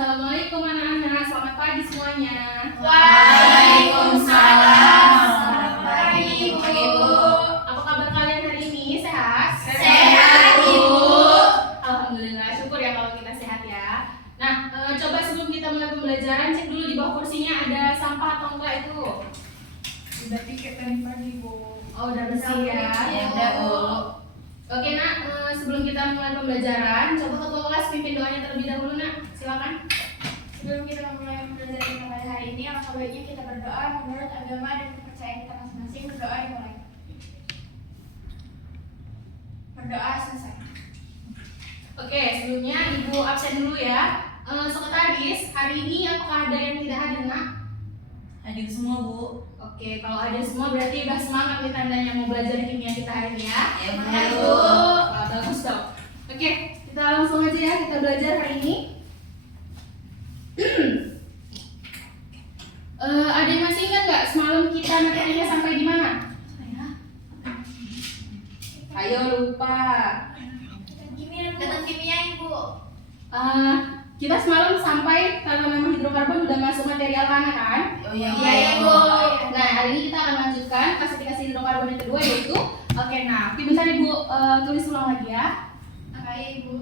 Assalamualaikum anak-anak, selamat pagi semuanya. Waalaikumsalam. Selamat pagi, Ibu. Apa kabar kalian hari ini? Sehat? Sehat, Ibu. Alhamdulillah, syukur ya kalau kita sehat ya. Nah, coba sebelum kita mulai pembelajaran, cek dulu di bawah kursinya ada sampah atau enggak itu. Udah piket tadi pagi, Bu. Oh, udah bersih ya? Ya udah, Bu. Oke nak, sebelum kita mulai pembelajaran, coba ketua kelas pimpin doanya terlebih dahulu nak, silakan. Sebelum kita memulai pembelajaran kita pada hari ini, alangkah baiknya kita berdoa menurut agama dan kepercayaan kita masing-masing. Berdoa dimulai. Berdoa selesai. Oke, sebelumnya ibu absen dulu ya. Sekretaris, hari ini apakah ada yang tidak hadir nak? Hadir semua, Bu. Oke, kalau ada semua berarti udah semangat nih tandanya mau belajar kimia kita hari ini ya. Ya, benar, Bu. Wah, bagus dong. Oke, kita langsung aja ya kita belajar hari ini. Ada yang masih ingat nggak semalam kita materinya sampai di mana? Ayo lupa. Tentang kimia, Ibu. Kita semalam sampai tanaman hidrokarbon udah masuk materi alkana kan? Oh iya, Bu. Iya, Bu. Nah, hari ini kita akan lanjutkan klasifikasi hidrokarbon yang kedua yaitu alkena. Oke, bentar Ibu tulis ulang lagi ya. Oke, Ibu.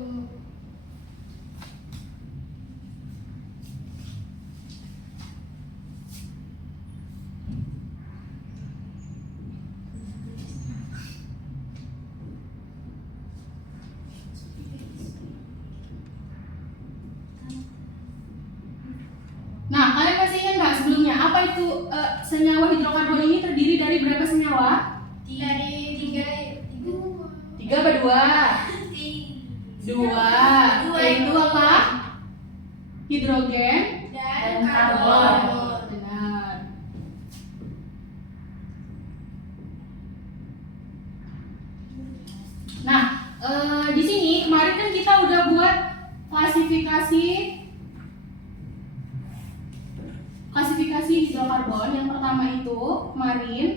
Nah, kalian masih ingat nggak sebelumnya apa itu senyawa hidrokarbon ini terdiri dari berapa senyawa? Dari tiga, Ibu. 3 apa 2? 2. Yaitu apa? Hidrogen Dan karbon. karbon. Benar. Nah, di sini kemarin kan kita udah buat klasifikasi hidrokarbon. Yang pertama itu kemarin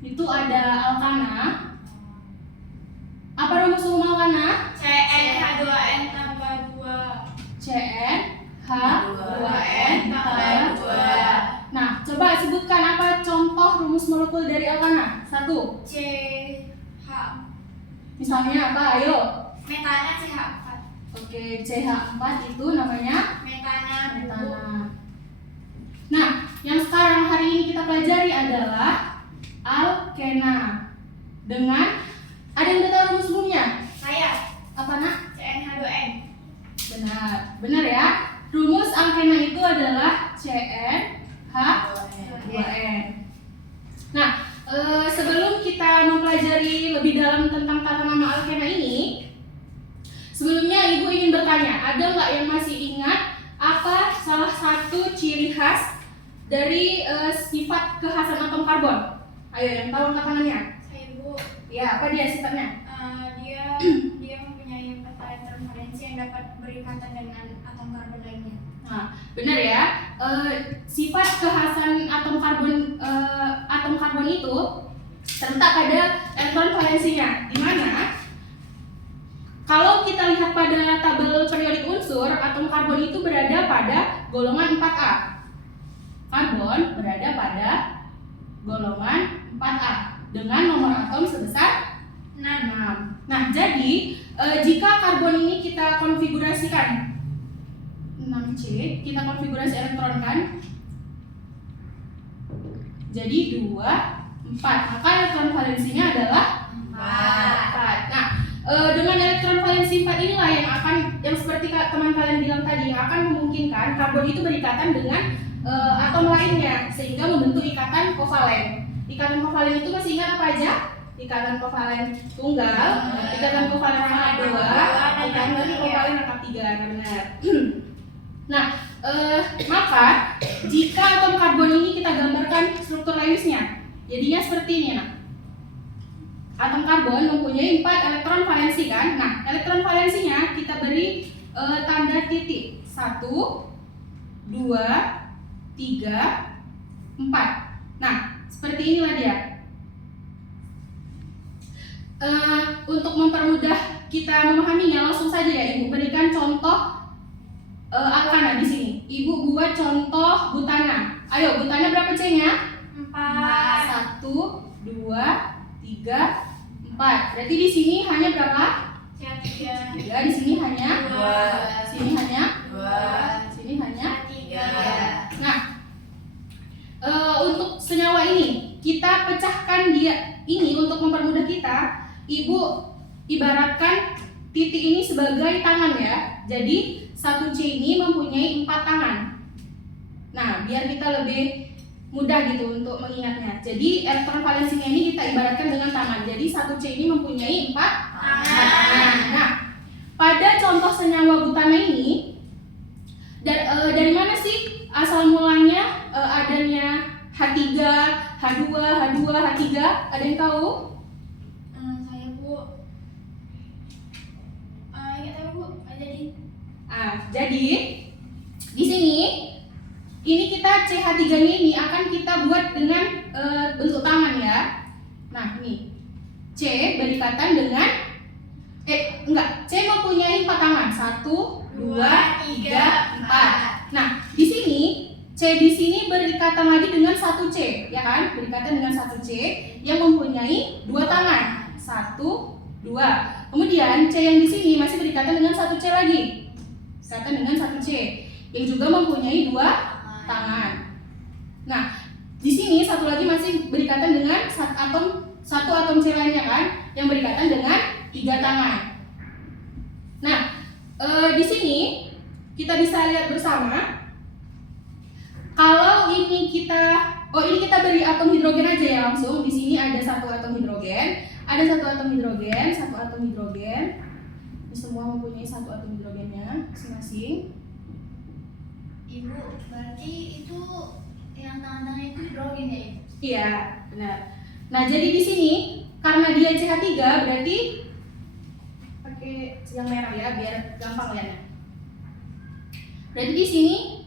itu ada alkana. Apa rumus umum alkana? CnH2n tambah 2. CnH2n tambah 2. Nah, coba sebutkan apa contoh rumus molekul dari alkana? 1. CH. Misalnya apa? Ayo. Metana CH4. Oke, CH4 itu namanya Metana. metana. Nah, yang sekarang hari ini kita pelajari adalah alkena. Dengan ada yang udah tahu rumus umumnya? Saya Apa nak? CnH2n. Benar ya. Rumus alkena itu adalah CnH2n. Nah, sebelum kita mempelajari lebih dalam tentang tata nama alkena ini, sebelumnya Ibu ingin bertanya, ada nggak yang masih ingat apa salah satu ciri khas dari sifat kekhasan atom karbon? Ayo, yang tahu angkat tangannya. Saya Bu. Ya, apa dia sifatnya? Dia mempunyai peta elektron valensi yang dapat berikatan dengan atom karbon lainnya. Nah, benar ya. Sifat kekhasan atom karbon itu terletak pada elektron valensinya. Di mana? Kalau kita lihat pada tabel periodik unsur, atom karbon itu berada pada golongan 4A. Karbon berada pada golongan 4A dengan nomor atom sebesar 6. Nah, jadi jika karbon ini kita konfigurasikan 6C, kita konfigurasi elektronkan jadi 2, 4. Maka elektron valensinya adalah 4. Nah, dengan elektron valensi 4 inilah yang seperti teman kalian bilang tadi, yang akan memungkinkan karbon itu berikatan dengan atom lainnya sehingga membentuk ikatan kovalen. Ikatan kovalen itu masih ingat apa aja? Ikatan kovalen tunggal, ikatan kovalen rangkap 2, ikatan kovalen rangkap 3. Nah, benar. Nah, maka jika atom karbon ini kita gambarkan struktur Lewis-nya, jadinya seperti ini nah. Atom karbon mempunyai 4 elektron valensi kan? Nah, elektron valensinya kita beri tanda titik 1, 2, 3, 4. Nah, seperti inilah dia. Untuk mempermudah kita memahaminya, langsung saja ya Ibu berikan contoh alkana di sini. Ibu buat contoh butana. Ayo, butana berapa C-nya? 4. 1, 2, 3, 4. Berarti di sini hanya berapa? C3. 3. Di sini hanya 2. Di sini hanya 2. Di sini hanya 3. Nah, untuk senyawa ini kita pecahkan dia ini untuk mempermudah kita. Ibu ibaratkan titik ini sebagai tangan ya. Jadi 1 C ini mempunyai 4 tangan. Nah, biar kita lebih mudah gitu untuk mengingatnya. Jadi elektron valensinya ini kita ibaratkan dengan tangan. Jadi 1 C ini mempunyai 4 tangan. Nah, pada contoh senyawa butana ini dari mana sih asal mulanya adanya H3, H2, H2, H3? Ada yang tahu? Saya Bu. Ingat tahu Bu. Jadi di sini ini kita CH3-nya ini akan kita buat dengan bentuk tangan ya. Nah, ini C berikatan dengan C mempunyai 4 tangan. 1, 2, 3, 4. Nah, di sini C di sini berikatan lagi dengan 1 C, ya kan? Berikatan dengan 1 C yang mempunyai 2 tangan. 1, 2. Kemudian C yang di sini masih berikatan dengan 1 C lagi. Berikatan dengan 1 C yang juga mempunyai 2 tangan. Nah, di sini satu lagi masih berikatan dengan satu atom C lainnya kan, yang berikatan dengan 3 tangan. Nah, di sini kita bisa lihat bersama. Kalau ini kita beri atom hidrogen aja ya langsung. Di sini ada 1 atom hidrogen, ada 1 atom hidrogen, 1 atom hidrogen. Ini semua mempunyai 1 atom hidrogennya masing-masing. Ibu, berarti itu yang tangan-tangan itu hidrogen ya? Iya, benar. Nah, jadi di sini karena dia CH3 berarti pakai yang merah ya biar gampang lihatnya. Berarti di sini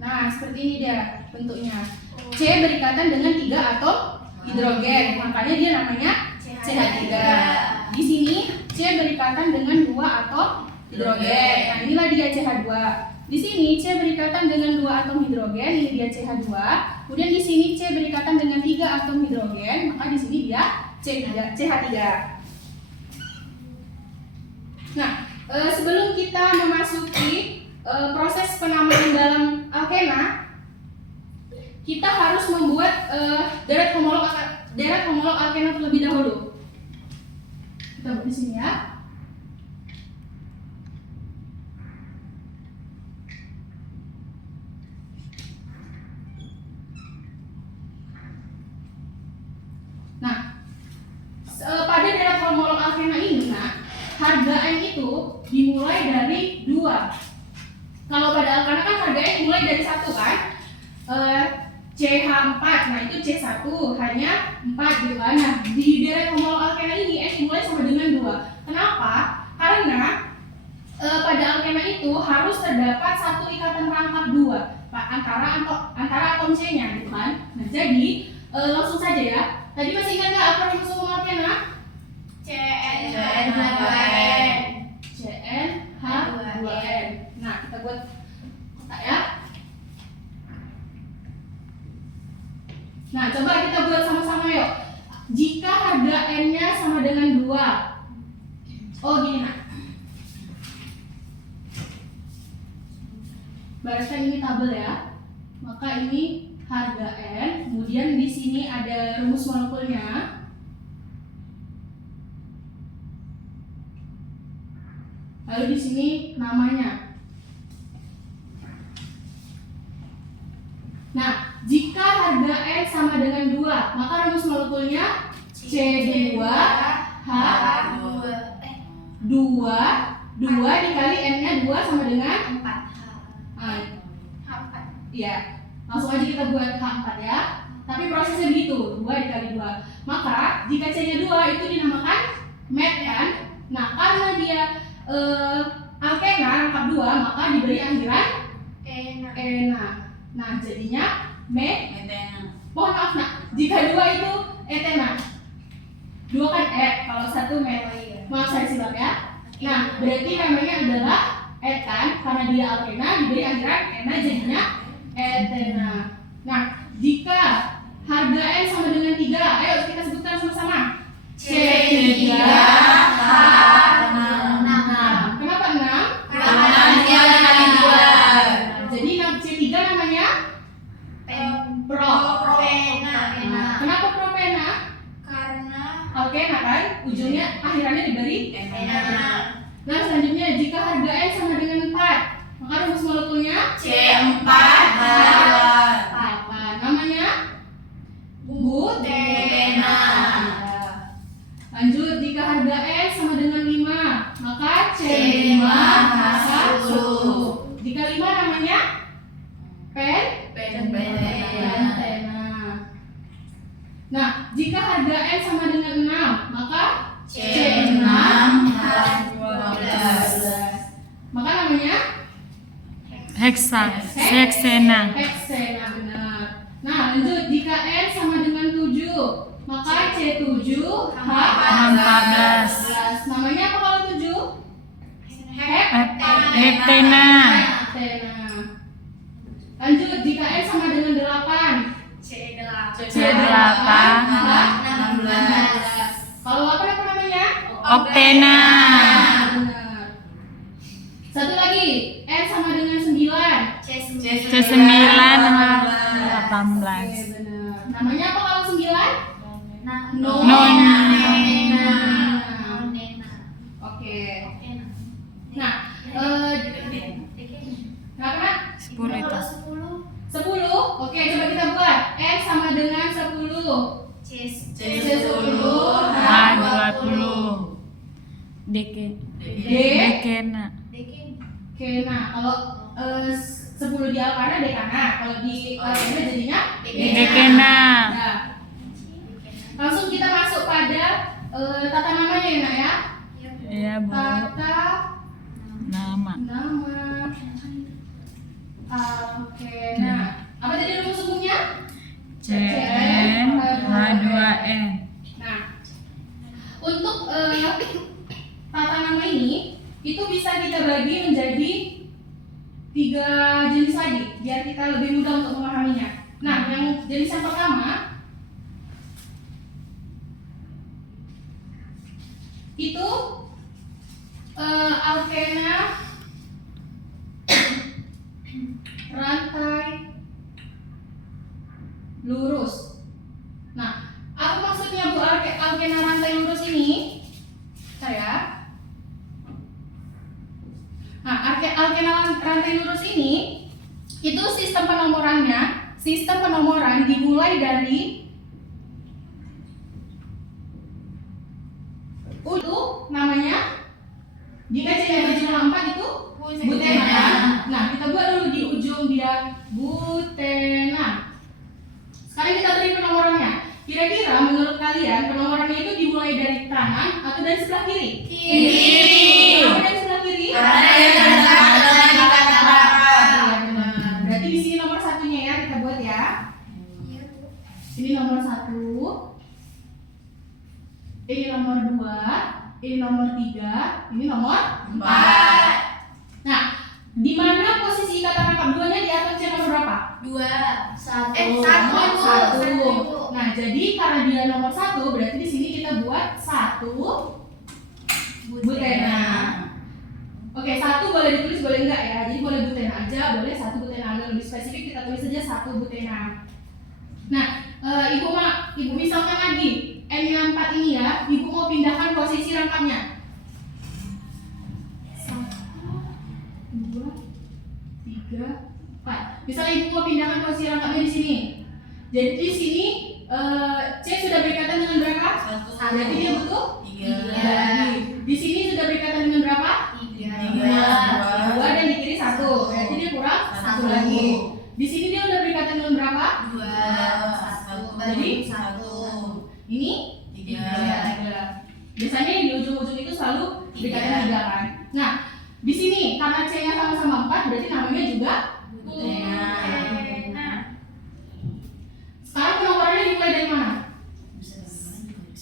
nah, seperti ini dia bentuknya. C berikatan dengan 3 atom hidrogen, makanya dia namanya CH3. Di sini C berikatan dengan 2 atom hidrogen. Nah, inilah dia CH2. Di sini C berikatan dengan 2 atom hidrogen, ini dia CH2. Kemudian di sini C berikatan dengan 3 atom hidrogen, maka di sini dia CH3. Nah, sebelum kita memasuki proses penamaan dalam alkena, kita harus membuat deret homolog alkena terlebih dahulu. Kita buat di sini ya. Nah, pada deret homolog alkena ini, harga N itu dimulai dari 2. Kalau pada alkana kan harga N mulai dari 1 kan? CH4, nah itu C1 hanya 4 gitu kan. Nah, di deret homolog alkena ini N dimulai sama dengan 2. Kenapa? Karena pada alkena itu harus terdapat 1 ikatan rangkap 2 antara atom C-nya gitu kan. Nah, jadi langsung saja ya. Tadi masih ingat nggak apa rumus umum alkena? CnH2n. CnH2n. Nah, kita buat kotak ya. Nah, coba kita buat sama-sama yuk. Jika harga N-nya sama dengan 2. Oh, gini nah. Bariskan ini tabel ya. Maka ini harga N, kemudian di sini ada rumus molekulnya. Lalu di sini namanya. Nah, jika harga N sama dengan 2, maka rumus molekulnya C2H2 2 dikali N-nya 2 sama dengan 4. H4. Iya, langsung aja kita buat H4 ya. Tapi prosesnya begitu, 2 dikali 2. Maka jika C-nya 2 itu dinamakan met kan. Nah, karena dia alkena rangkap 2, maka diberi akhiran ena. Nah, jadinya Metena. mohon maaf nak, jika 2 itu etena. 2 kan kalau 1 met. Maaf saya silap ya. Nah, berarti namanya adalah et kan, karena dia alkena diberi akhiran ena jadinya etena. Nah, jika harga N sama dengan 3, ayo kita sebutkan sama-sama. C3 H6. Kenapa 6? Karena dia kali 2. Jadi C3 namanya Propena. Kenapa propena? Karena Alkena kan, ujungnya akhirannya diberi Ena. Nah, selanjutnya jika harga N sama dengan 4, maka rumus molekulnya C4 apa? Namanya butena. Lanjut, jika harga N sama dengan 5, maka C5H10. Jika 5 namanya pentena. Nah, jika harga N sama dengan 6, maka C6H12. Maka namanya Heksena. heksena, benar. Nah, lanjut, jika N sama dengan 7, maka C7H14. Namanya apa kalau 7? Hektena. Hektena. Lanjut, jika N sama dengan 8, C8H16. kalau 8 apa namanya? Oktena. Benar. Satu lagi, N sama dengan 9. C9H18. Oke, benar. Namanya apa kalau 9? Nona. Oke. Nah, kenapa? 10 itu. 10. Oke, coba kita buat. N sama dengan 10. C10 H20. Dekena. Oke, nah kalau 10 di alkana dekana, kalau di alkena jadinya Dekena. Nah, langsung kita masuk pada tata namanya ya, Nak ya. Iya, Bu. Tata Nama. nama alkena. Apa tadi rumus umumnya? CN H2N. Nah, untuk tata nama ini itu bisa kita bagi menjadi 3 jenis lagi biar kita lebih mudah untuk memahaminya. Nah, yang jenis yang pertama itu alkena rantai lurus. Nah, apa maksudnya Bu alkena rantai lurus ini? Saya. Nah, alkena rantai lurus ini itu sistem penomoran dimulai dari itu namanya, jika C-nya berjumlah 4 itu butena. Nah, kita buat dulu di ujung dia butena. Sekarang kita beri penomorannya. Kira-kira menurut kalian penomorannya itu dimulai dari kanan atau dari sebelah kiri? Kiri. Kenapa dari sebelah kiri? Karena yang ada di kata Iya, benar. Berarti di sini nomor satunya ya, kita buat ya. Ini nomor 1. Ini nomor 2. Ini nomor 3. Ini nomor 4. Nah, di mana posisi kata rangkap 2-nya di atas C nomor berapa? 2, 1. Nomor 1. Nah, jadi karena dia nomor 1, berarti di sini kita buat 1 butena. Oke, 1 boleh ditulis boleh enggak ya. Jadi boleh butena aja, boleh 1 butena. Agak lebih spesifik kita tulis saja 1 butena. Nah, Ibu misalkan lagi N-nya 4 ini ya, Ibu mau pindahkan posisi rangkapnya. 1, 2, 3, 4. Misalnya Ibu mau pindahkan posisi rangkapnya di sini. Jadi di sini C sudah berikatan dengan berapa? 1. Berarti dia butuh 3. Di sini sudah berikatan dengan berapa? 3. 2 dan di kiri 1. Berarti dia kurang 1 lagi. Di sini dia udah berikatan dengan berapa? 2. 1. Jadi 1. Ini 3. Biasanya yang di ujung-ujung itu selalu berikatan 3 kan. Nah, di sini karena C-nya sama-sama 4 berarti namanya juga Butena. Sekarang penomorannya dimulai dari mana?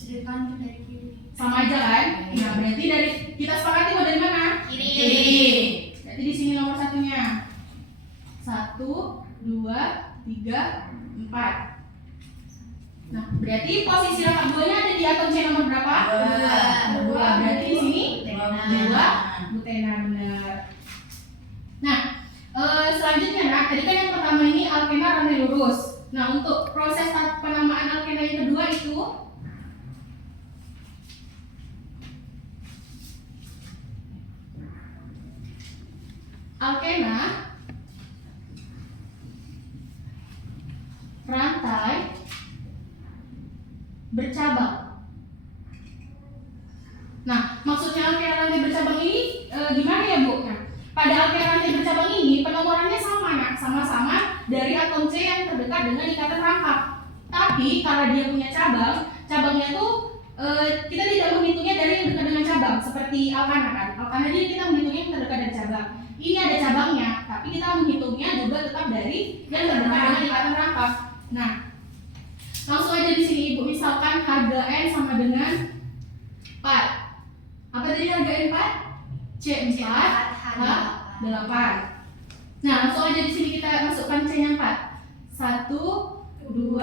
Dari kanan dari kiri. Sama aja kan? Nah, berarti dari kita sepakati mau dari mana? Kiri. Berarti 1, 2, 3, 4. Nah, berarti posisi rangkap duanya ada di atom C nomor berapa? 2. Berarti di sini 2 butena, benar. Nah, selanjutnya nah, tadi kan yang pertama ini alkena rantai lurus. Nah, untuk proses penamaan alkena yang kedua itu alkena rantai bercabang. Nah, maksudnya alkena rantai bercabang ini gimana ya, Bu? Nah, pada alkena rantai bercabang ini penomorannya sama, nah, sama-sama dari atom C yang terdekat dengan ikatan rangkap. Tapi karena dia punya cabang, cabangnya tuh kita tidak menghitungnya dari yang dekat dengan cabang, seperti alkana kan. Alkana dia kita menghitungnya yang terdekat dari cabang. Ini ada cabangnya, tapi kita menghitungnya juga tetap dari yang terdekat dengan ikatan rangkap. Nah, langsung aja di sini Ibu, misalkan harga N sama dengan 4. Apa tadi harga N 4? C4, H8. Nah, langsung aja di sini kita masukkan C-nya 4. 1, 2,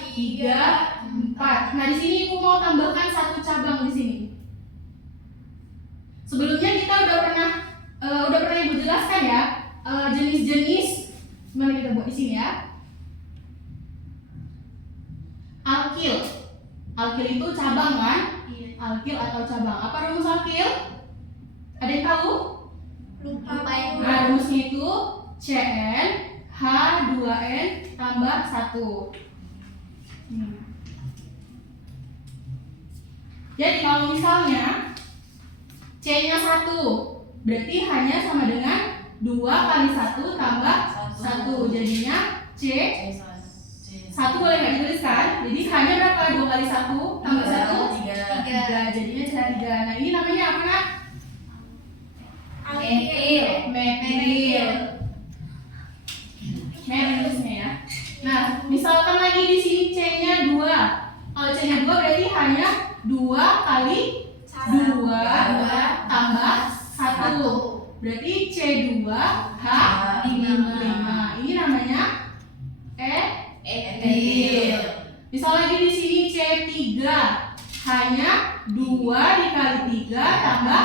3, 4. Nah, di sini Ibu mau tambahkan satu cabang di sini. Sebelumnya kita udah pernah Ibu jelaskan ya jenis-jenis. Mana kita buat di sini ya? Alkil. Alkil itu cabang kan? Alkil atau cabang. Apa rumus alkil? Ada yang tahu? Lupa ya. Nah, rumusnya itu Cn H2n tambah 1. Jadi kalau misalnya C-nya 1, berarti hanya sama dengan 2 kali 1 tambah 1. Jadinya C 1 boleh nggak dituliskan? Jadi hanya berapa? 2 kali 1 tambah 1? 3. Jadinya C3. Nah, ini namanya apa, Nak? Metil. Metilnya ya. Nah, misalkan lagi di sini C-nya 2. Kalau C-nya 2 berarti hanya 2 kali 2 tambah 1. Berarti C2 H5. Ini namanya etil. Misal lagi di sini C3 hanya 2 dikali 3 tambah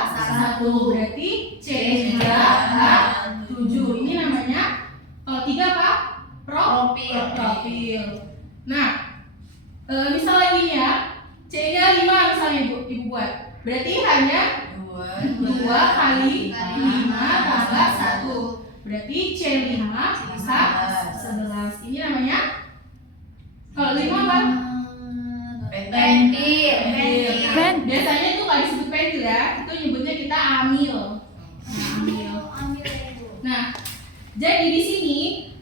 1. Berarti C3 H7. Ini namanya kalau 3 apa? Propil. Nah, misal lagi ya C-nya 5 misalnya Ibu buat. Berarti hanya 2 kali 5 tambah 1. Berarti C5 H11. Ini namanya kalau 5 apa? Pentil. Biasanya itu nggak disebut pentil ya. Itu nyebutnya kita amil. Nah, jadi di sini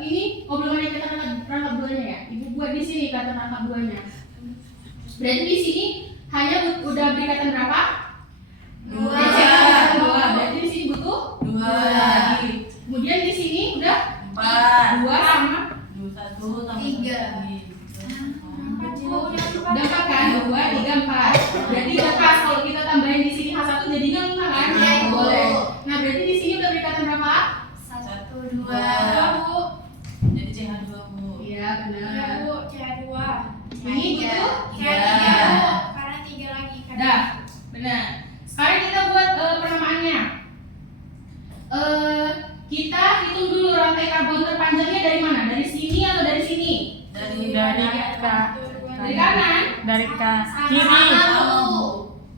ini belum ada ikatan rangkap duanya ya. Ibu buat di sini ikatan rangkap duanya. Berarti di sini hanya udah berikatan berapa? 2. Berarti di sini butuh 2 lagi. Kemudian di sini udah 2 sama 3. udah 4 kan? 2, 3, 4. Berarti udah pas kalau kita tambahin di sini H1 jadinya 5 kan? Iya, Ibu. Boleh. Nah, berarti di sini udah berikatan berapa? 1, 2. Jadi CH2 Bu. Iya, benar. C2. Ini butuh C3 Bu. Karena 3 lagi kan. Dah, benar. Sekarang kita buat penamaannya. Kita hitung dulu rantai karbon terpanjangnya dari mana? Dari sini atau dari sini? Dari Dari kanan. Dari kiri.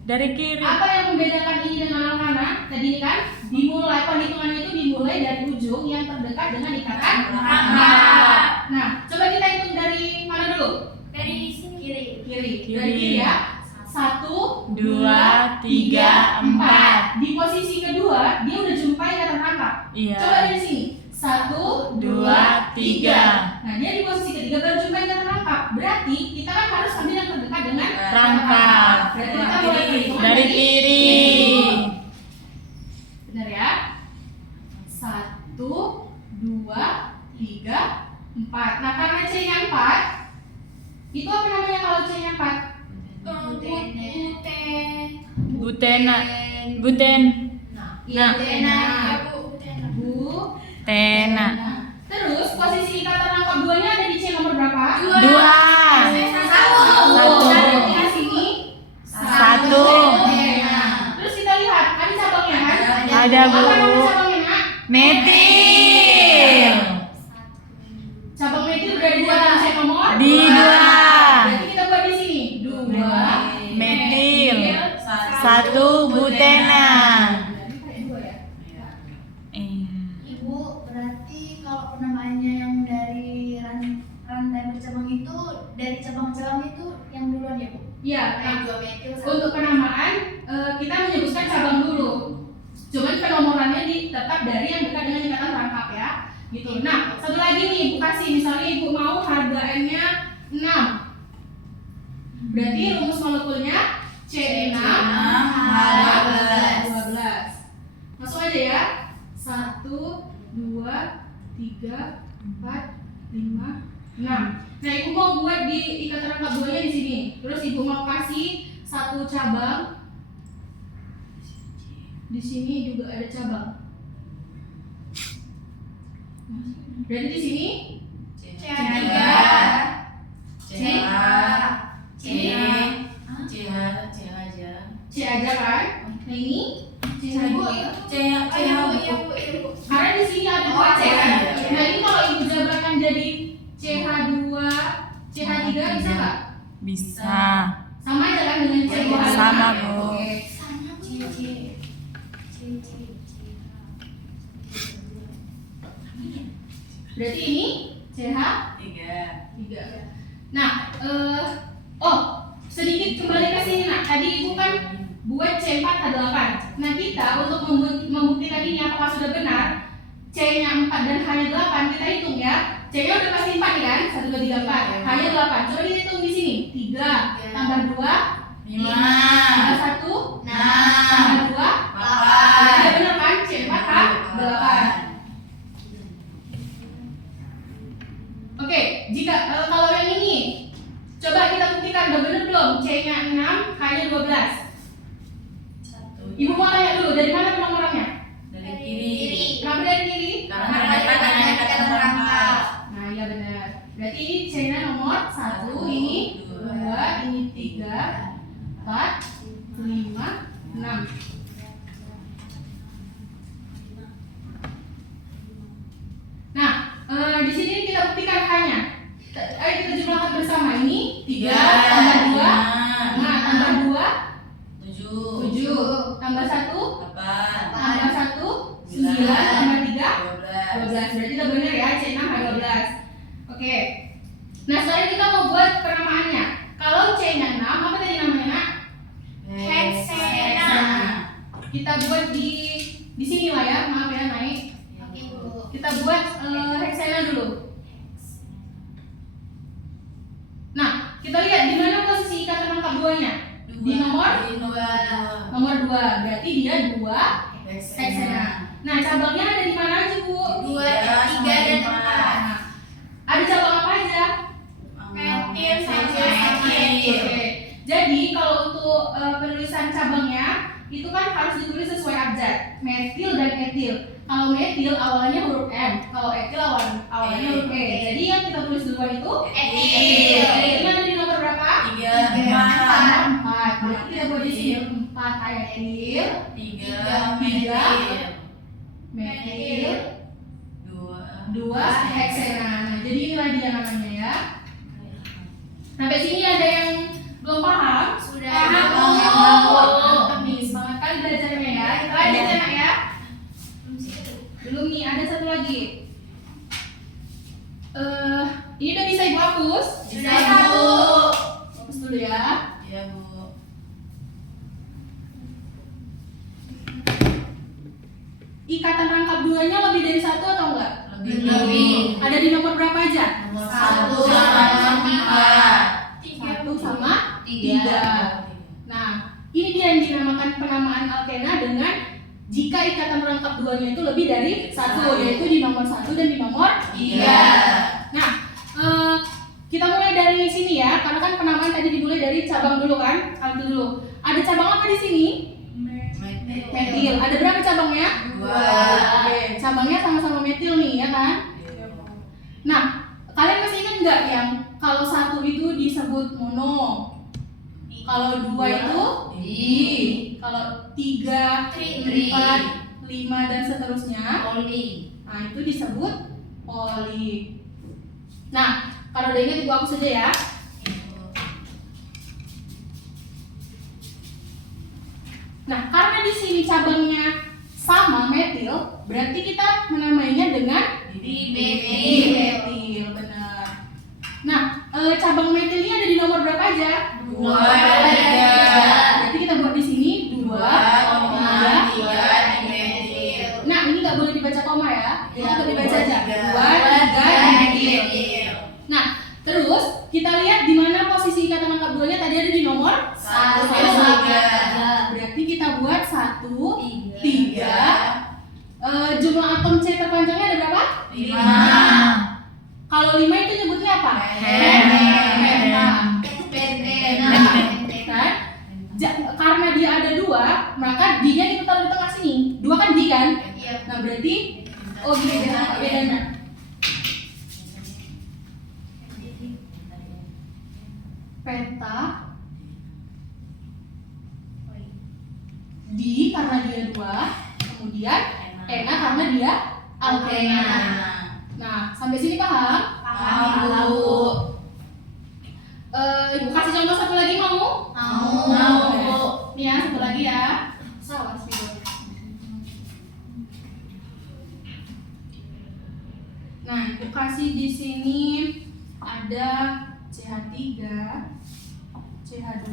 Dari kiri. Apa yang membedakan ini dengan alkana? Tadi ini kan dimulai penghitungannya itu dimulai dari ujung yang terdekat dengan ikatan rangkap. Nah, coba kita hitung dari mana dulu? Dari sini kiri. Kiri. Dari kiri ya. 1, 2, 2, 3, 3, 4. Di posisi kedua dia udah jumpai ikatan rangkap. Iya. Coba dari sini. 1, 2, 3. Nah, dia di posisi ketiga baru jumpai ikatan rangkap. Berarti kita kan harus ambil yang terdekat dengan Rangkap. Berarti kita mulai perhitungan Dari kiri. Benar ya? 1, 2, 3, 4. Nah, karena C-nya 4, itu apa namanya kalau C-nya 4? Butena. Buten. Nah, Butena. Bu, Tena. Nah, Terus posisi ikatan rangkap duanya ada di C nomor berapa? 2. Satu. Berarti di sini 1. Oke, nah. Terus kita lihat ada cabangnya kan? Ada, Bu. Apa nama cabangnya, Nak? Metil. Cabang metil berada di dalam C nomor Di 2. Berarti kita buat di sini 2 Metil. 1 butena. Berarti kayak 2 ya. Ibu, berarti kalau penamaannya yang dari rantai bercabang itu, dari cabang-cabang itu yang duluan ya, Bu? Iya, Kayak nah, 2 metil. untuk penamaan kita menyebutkan cabang dulu. Cuman penomorannya tetap dari yang dekat dengan ikatan rangkap ya. Gitu. Nah, satu lagi nih Ibu kasih, misalnya Ibu mau harga N-nya 6. Berarti rumus molekulnya C6 H12. Masuk aja ya. 1 2 3 4 5 6. Nah, Ibu mau buat di ikatan rangkap duanya di sini. Terus Ibu mau kasih satu cabang. Di sini juga ada cabang. Berarti di sini C3 C aja kan? Nah ini C Ibu, satu. Karena di sini ada 2 C kan? Nah ini kalau Ibu jabarkan jadi CH2, CH3 bisa nggak? Bisa. Sama aja kan dengan C2H5? Sama, Bu. Oke. Berarti ini CH3. Nah, sedikit kembali ke sini nak. Tadi Ibu kan buat C4H8. Nah kita untuk membuktikan ini apakah sudah benar, C-nya 4 dan H-nya 8 kita hitung ya. C-nya udah pasti 4 kan? 1, 2, 3, 4. H-nya 8. Coba kita hitung di sini. 3 tambah 2 tambah 1 tambah 2 Udah benar kan? C4H8. Oke, jika kalau yang ini coba kita buktikan udah benar belum? C-nya 6, H-nya 12. Ibu mau tanya dulu, dari mana penomorannya? Dari kiri. Kenapa dari kiri? Karena ada ikatan rangkap. Nah, iya benar. Berarti ini C-nya nomor 1, ini 2, ini 3, 4, 5, 6. Nah, di sini kita buktikan H-nya. Ayo kita jumlahkan bersama. Ini 3 tambah 2, nah tambah 2, 7 tambah 1 tambah 1 9 tambah 3 12. Berarti udah benar ya, C6 H12. Oke. Nah, sekarang kita mau buat penamaannya. Kalau C-nya 6, apa tadi namanya, Nak? Heksena. Kita buat di sini lah ya, maaf ya naik. Oke, Bu. Kita buat heksena dulu. Nah, kita lihat di mana posisi ikatan rangkap duanya. Di nomor 2. Berarti dia 2 heksena. Nah, cabangnya ada di mana aja, Bu? 2, 3, dan 4. Nah, ada cabang apa aja? Metil sama Oke. metil. Jadi kalau untuk penulisan cabangnya itu kan harus ditulis sesuai abjad, metil dan etil. Kalau metil awalnya huruf M, kalau etil awalnya huruf E. Jadi yang kita tulis duluan itu Etil. Etil ada di nomor berapa? 4. Berarti kita buat di sini 4 etil, 3 metil, 2 heksena. Nah, jadi inilah dia namanya ya. Sampai sini ada yang belum paham? Sudah. Mantap nih, semangat kali belajarnya ya. Kita lanjut ya, Nak ya. Belum nih, ada satu lagi. Ini udah bisa Ibu hapus? Sudah, Bu. Hapus dulu ya. Ikatan rangkap duanya lebih dari 1 atau enggak? Lebih. Ada di nomor berapa aja? 1 sama 3. Nah, ini dia yang dinamakan penamaan alkena dengan jika ikatan rangkap duanya itu lebih dari 1, yaitu di nomor 1 dan di nomor 3. Nah, kita mulai dari sini ya, karena kan penamaan tadi dimulai dari cabang dulu kan, alkyl dulu. Ada cabang apa di sini? Metil. Ada berapa cabangnya? 2. Oke, cabangnya sama-sama metil nih ya kan? Nah, kalian masih ingat nggak yang kalau 1 itu disebut mono, kalau 2 itu Di. kalau 3, Tri. 4, 5 dan seterusnya, Poli. nah itu disebut poli. Nah, kalau udah ingat ibu aku saja ya. Nah, karena di sini cabangnya sama metil, berarti kita menamainya dengan dimetil, benar. Nah, cabang metil ini ada di nomor berapa aja? 2, 3. Berarti kita buat di sini 2, 3. 3 dimetil. Nah, ini nggak boleh dibaca koma ya. Ini Ya, untuk dibaca aja. 2, 3 dimetil. Nah, terus kita lihat di mana posisi ikatan angka bulannya tadi ada di nomor 1, 3. Berarti kita buat 1, 3. Jumlah atom C terpanjangnya ada berapa? 5. Kalau 5 itu nyebutnya apa? Penta. Kan? Karena dia ada 2, maka D-nya kita taruh di tengah sini. 2 kan D kan? Iya. Nah, berarti oh gini bedanya. Penta D karena dia 2, kemudian Ena karena dia alkena. Nah, sampai sini paham? Paham, Bu. Ibu kasih contoh satu lagi mau? Mau. Nih ya, satu lagi ya. Salah sih. Nah, ibu kasih di sini ada CH3, CH2,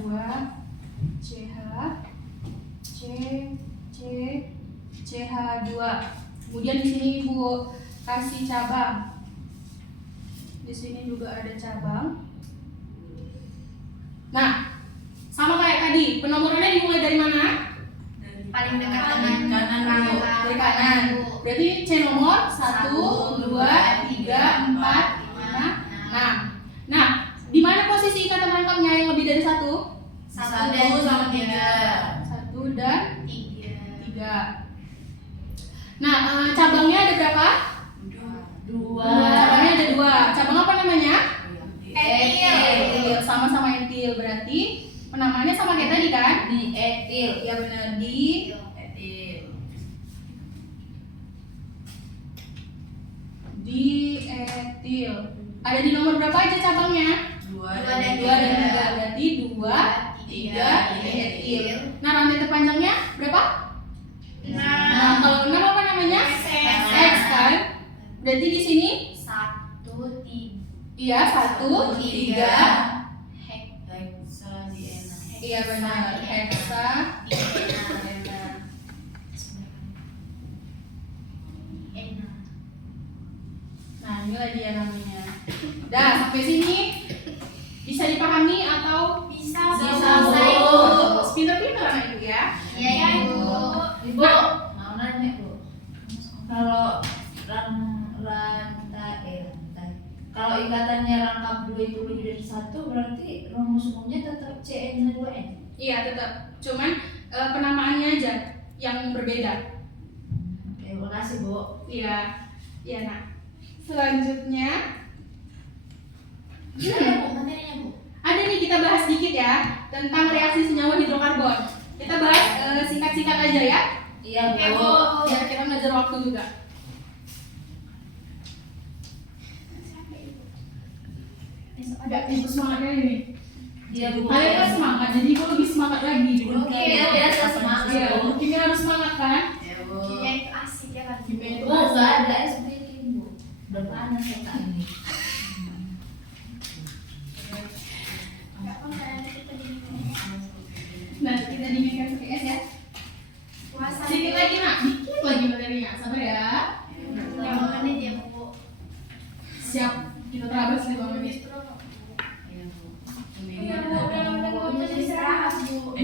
CH, CH2. Kemudian di sini ibu kasih cabang. Di sini juga ada cabang. Nah, sama kayak tadi, penomorannya dimulai dari mana? Paling dekat Kanan, Bu. Dari kanan. Berarti C nomor 1, 2, 3, 4, 5. Nah, di mana posisi ikatan rangkapnya yang lebih dari 1? 1 sama 3. 1 dan 3. 3. Nah, cabangnya ada berapa? 2. Cabangnya ada 2. Cabang apa namanya? Etil. Sama-sama etil. Berarti penamaannya sama kayak tadi kan? Di etil. Ya benar, di Etil. dietil. Ada di nomor berapa aja cabangnya? 2 dan 2 dan 3. Berarti 2, 3 dietil. Nah, rantai terpanjangnya berapa? Nah, kalau 6 apa namanya? X kan? Berarti di sini 1, 3. iya 1, 3. Heksa di ena. Iya benar, heksa. Nah, inilah dia namanya. Dah, sampai sini bisa dipahami atau Bisa, Bisa, Bu. Bu. pinter-pinter anak ibu ya? Iya, Ibu. Ibu, mau nanya, Bu. Kalau rantai. Kalau ikatannya rangkap 2 itu lebih dari 1, berarti rumus umumnya tetap CN 2N. Iya tetap, cuman penamaannya aja yang berbeda. Oke, makasih, Bu. Iya, iya nak. Selanjutnya Iya, Bu. Materinya, Bu. ada nih kita bahas sedikit ya tentang reaksi senyawa hidrokarbon. Kita bahas singkat-singkat aja ya, Iya, Oke, Bu. Bu. biar kita ngajar waktu juga. Ada ibu semangatnya ini. Iya, Bu. Kalian kan semangat, jadi ibu lebih semangat lagi. Oke, biasa semangat, Iya, Bu. kimia harus semangat kan? Ya, Bu. Kimia itu asik ya kan? Kimia itu Bu, nggak ada es bikin, Bu. Udah panas ya Kak ini. Nggak apa-apa, nanti kita diminum. Nah, kita dinginkan pakai es ya. Puasa. Sedikit lagi nak, dikit lagi materinya. Sabar ya. 5 menit ya, Bu. Siap, kita terabas 5 menit. Iya, Bu. Iya, Bu. Udah mau jadi istirahat, Bu.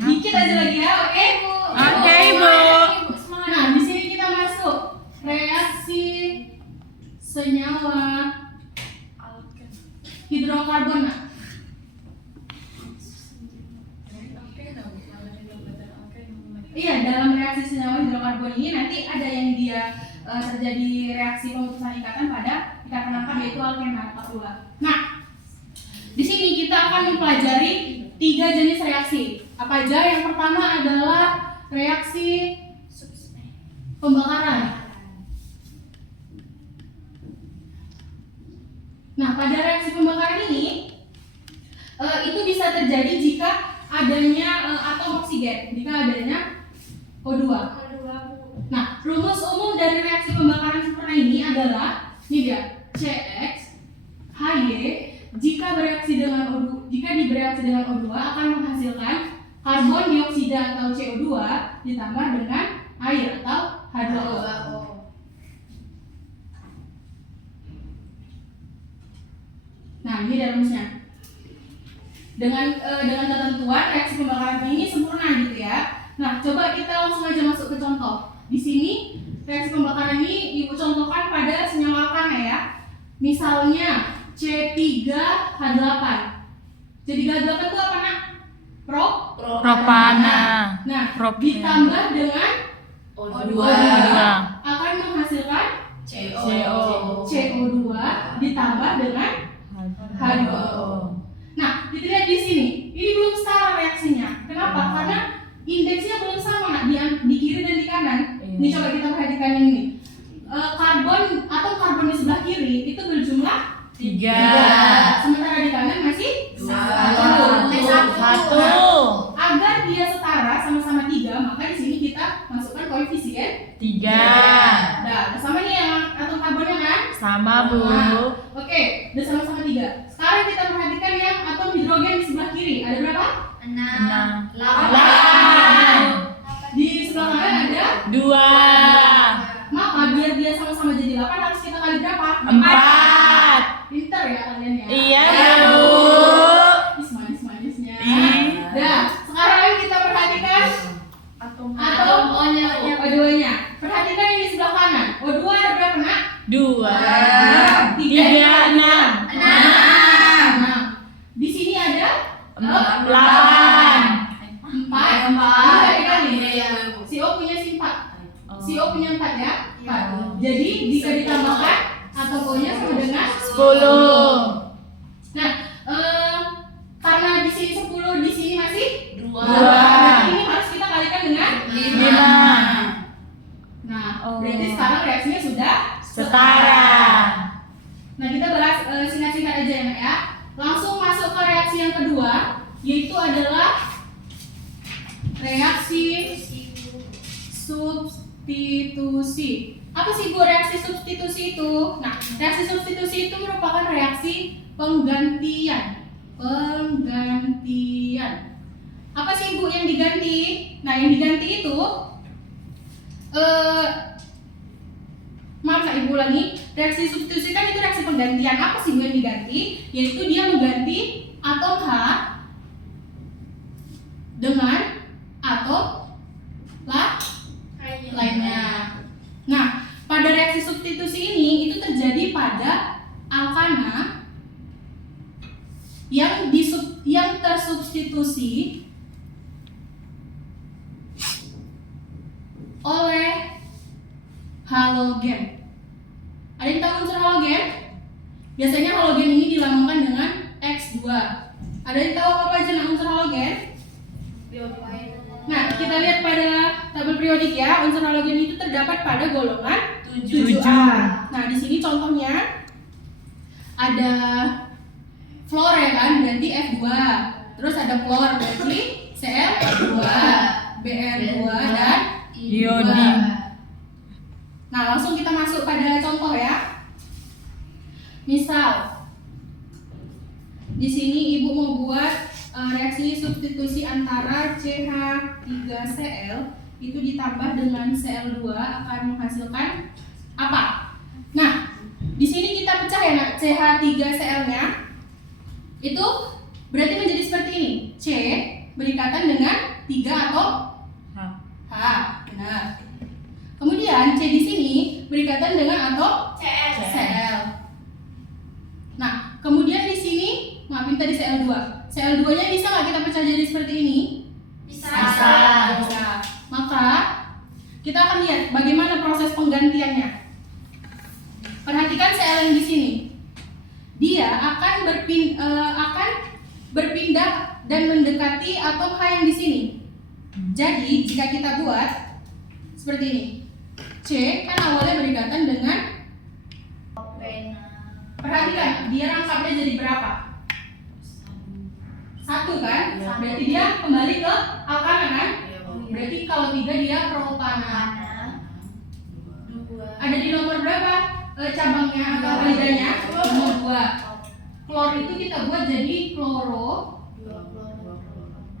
Dikit aja lagi ya, oke Bu. Oke, Bu. Nah, di sini kita masuk reaksi senyawa hidrokarbon. Nah. Iya, dalam reaksi senyawa hidrokarbon ini nanti ada yang dia terjadi reaksi pemutusan ikatan pada kita kenalkan yaitu alkena tahap 2. Nah, di sini kita akan mempelajari 3 jenis reaksi. Apa aja? Yang pertama adalah reaksi pembakaran. Nah, pada reaksi pembakaran ini itu bisa terjadi jika adanya atom oksigen, jika adanya O2. Nah, rumus umum dari reaksi pembakaran sempurna ini adalah ini dia, CX HY jika dibereaksi dengan O2 akan menghasilkan karbon dioksida atau CO2 ditambah dengan air atau H2O. Nah, ini ada rumusnya. Dengan ketentuan reaksi pembakaran ini sempurna gitu ya. Nah, coba kita langsung aja masuk ke contoh. Di sini reaksi pembakaran ini Ibu contohkan pada senyawa alkana ya. Misalnya C3H8. C3H8 itu apa nak? Propana. Nah, Propana. ditambah dengan O2 akan menghasilkan CO. CO2 ditambah dengan H2O. Nah, kita lihat di sini. Ini belum setara reaksinya. Kenapa? Karena indeksnya belum sama nak di kiri dan di kanan. Ini coba kita perhatikan ini. Karbon atau karbon di sebelah kiri itu berjumlah 3. sementara di kanan masih 1. Agar dia setara sama-sama 3, maka di sini kita masukkan koefisien 3. Nah, sama nih yang atom karbonnya kan? Sama, Bu. Nah, oke, udah sama-sama 3. Sekarang kita perhatikan yang atom hidrogen di sebelah kiri. Ada berapa? 6. 8. Di sebelah kanan ada 2. Maka biar dia sama-sama jadi 8 harus kita kali berapa? 4. Pinter ya kalian ya. Iya, Bu. Manis-manisnya. Iya. Nah, sekarang kita perhatikan atom O2-nya. Perhatikan ini di sebelah kanan. O2 ada berapa nak? 2. 3, 3, 6. Nah, di sini ada 8. 4. Si O punya 4. Si O punya 4 ya. 4. Jadi jika ditambahkan atom O-nya sama dengan 10. Nah, karena di sini 10, di sini masih 2. 2. Berarti ini harus kita kalikan dengan 5. Nah, berarti sekarang reaksinya sudah Setara. Nah, kita bahas singkat-singkat aja ya, Nak ya. Langsung masuk ke reaksi yang kedua, yaitu adalah reaksi substitusi. Apa sih Bu reaksi substitusi itu? Nah, reaksi substitusi itu merupakan reaksi penggantian. Apa sih Bu yang diganti? Nah, yang diganti itu maaf Kak Ibu lagi, reaksi substitusi kan itu reaksi penggantian. Apa sih Bu yang diganti? Yaitu dia mengganti atom H dengan atom lainnya. Nah, pada reaksi substitusi ini itu terjadi pada alkana yang tersubstitusi oleh halogen. Ada yang tahu unsur halogen? Biasanya halogen ini dilambangkan dengan X2. Ada yang tahu apa aja unsur halogen? Nah, kita lihat pada tabel periodik ya. Unsur halogen itu terdapat pada golongan 7A. Nah, di sini contohnya ada fluor ya kan, berarti F2. Terus ada fluor berarti Cl2, Br2 dan Iodin. Nah, langsung kita masuk pada contoh ya. Misal di sini Ibu mau buat reaksi substitusi antara CH3Cl itu ditambah dengan Cl2 akan menghasilkan apa? Nah, di sini kita pecah ya Nak, CH3Cl-nya itu berarti menjadi seperti ini. C berikatan dengan 3 atom H. Benar. Kemudian C di sini berikatan dengan atom Cl. Nah, kemudian di sini maafin tadi Cl2. Cl2-nya bisa nggak kita pecah jadi seperti ini? Bisa. Maka kita akan lihat bagaimana proses penggantiannya. Perhatikan Perhatikan sel yang di sini. Dia akan berpindah dan mendekati atom H yang di sini. Jadi jika kita buat seperti ini, C kan awalnya berdekatan dengan, perhatikan dia rangkapnya jadi berapa? 1 kan? Berarti dia kembali ke alkana kan? Berarti kalau 3 dia propana. Ada di nomor berapa cabangnya atau halidanya? Nomor 2. Klor itu kita buat jadi kloro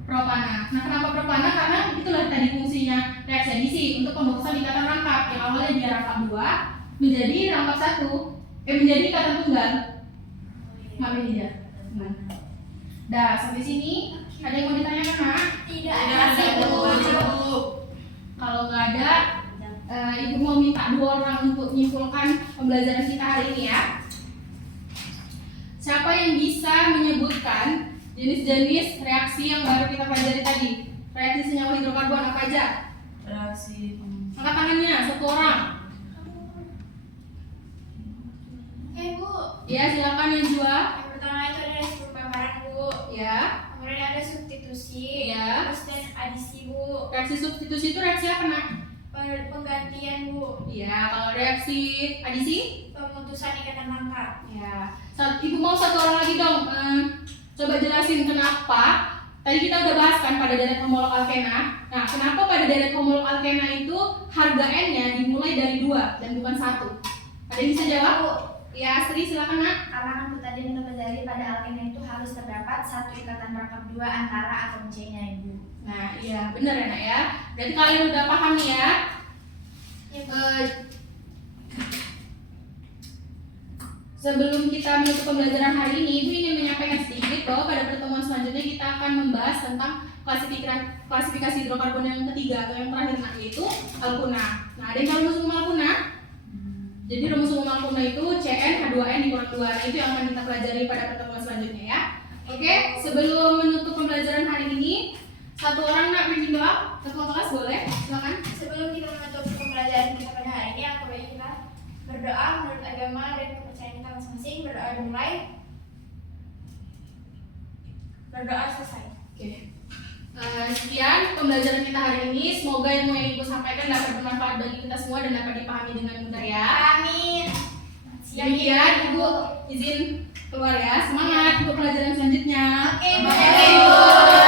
propana. Nah, kenapa propana? Karena itulah tadi fungsinya reaksi adisi untuk pembentukan ikatan rangkap yang awalnya dia rangkap 2 menjadi rangkap 1, menjadi ikatan tunggal. Maafin dia. Dah, sampai sini ada yang mau ditanyakan, Nak? Tidak ada, Bu. Kalau nggak ada, Ibu mau minta 2 orang untuk menyimpulkan pembelajaran kita hari ini ya. Siapa yang bisa menyebutkan jenis-jenis reaksi yang baru kita pelajari tadi? Reaksi senyawa hidrokarbon apa aja? Reaksi. Angkat tangannya, 1 orang. Bu. Ya, silakan yang 2. Yang pertama itu ada reaksi pembakaran, Bu. Ya. Kemudian ada substitusi. Ya. Terus dan adisi, Bu. Reaksi substitusi itu reaksi apa, Nak? Penggantian, Bu. Ya, kalau reaksi adisi? Pemutusan ikatan rangkap. Ya. Ibu mau 1 orang lagi dong. Coba jelasin kenapa. Tadi kita udah bahas kan pada deret homolog alkena. Nah, kenapa pada deret homolog alkena itu harga N-nya dimulai dari 2 dan bukan 1? Ada yang bisa jawab? Ya, Sri silakan, Nak. Karena kan tadi kita pelajari pada alkena itu harus terdapat 1 ikatan rangkap 2 antara atom C-nya, Ibu. Nah, iya benar ya, Nak ya. Berarti kalian udah paham nih ya. Sebelum kita menutup pembelajaran hari ini, Ibu ingin menyampaikan sedikit bahwa pada pertemuan selanjutnya kita akan membahas tentang klasifikasi hidrokarbon yang ketiga atau yang terakhir, Nak, yaitu alkuna. Nah, ada yang tahu rumus umum alkuna? Jadi rumus umum alkuna itu Cn H2n dikurang 2. Itu yang akan kita pelajari pada pertemuan selanjutnya ya. Oke, sebelum menutup pembelajaran hari ini, 1 orang Nak bikin doa, ketua kelas boleh? Silakan. Sebelum kita menutup pembelajaran kita pada hari ini, aku baik kita berdoa menurut agama dan kepercayaan kita masing-masing. Berdoa dimulai. Berdoa selesai. Oke. Sekian pembelajaran kita hari ini. Semoga ilmu yang Ibu sampaikan dapat bermanfaat bagi kita semua dan dapat dipahami dengan mudah ya. Amin. Demikian Ibu izin keluar ya. Semangat untuk pelajaran selanjutnya. Oke, Bu. Bye.